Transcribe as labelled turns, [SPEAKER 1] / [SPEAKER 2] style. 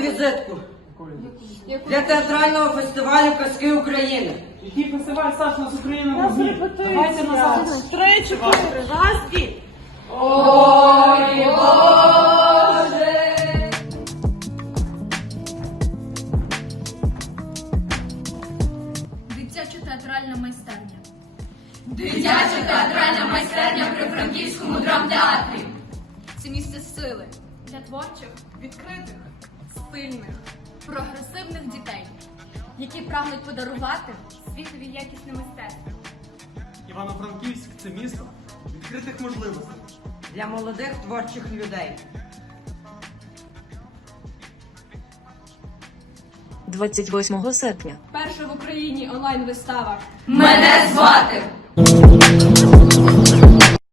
[SPEAKER 1] візитку для театрального фестивалю Казки України.
[SPEAKER 2] Який фестиваль Саш нас Україна розуміє? Давайте назад. Три, чотири. Раз і.
[SPEAKER 3] Дитяча театральна майстерня.
[SPEAKER 4] Дитяча театральна майстерня при Франківському драмтеатрі.
[SPEAKER 3] Це місце сили для творчих, відкритих, стильних, прогресивних дітей, які прагнуть подарувати світові якісне мистецтво.
[SPEAKER 2] Івано-Франківськ це місто відкритих можливостей.
[SPEAKER 1] Для молодих творчих людей.
[SPEAKER 5] 28 серпня.
[SPEAKER 3] Перша в Україні онлайн-вистава
[SPEAKER 4] Мене звати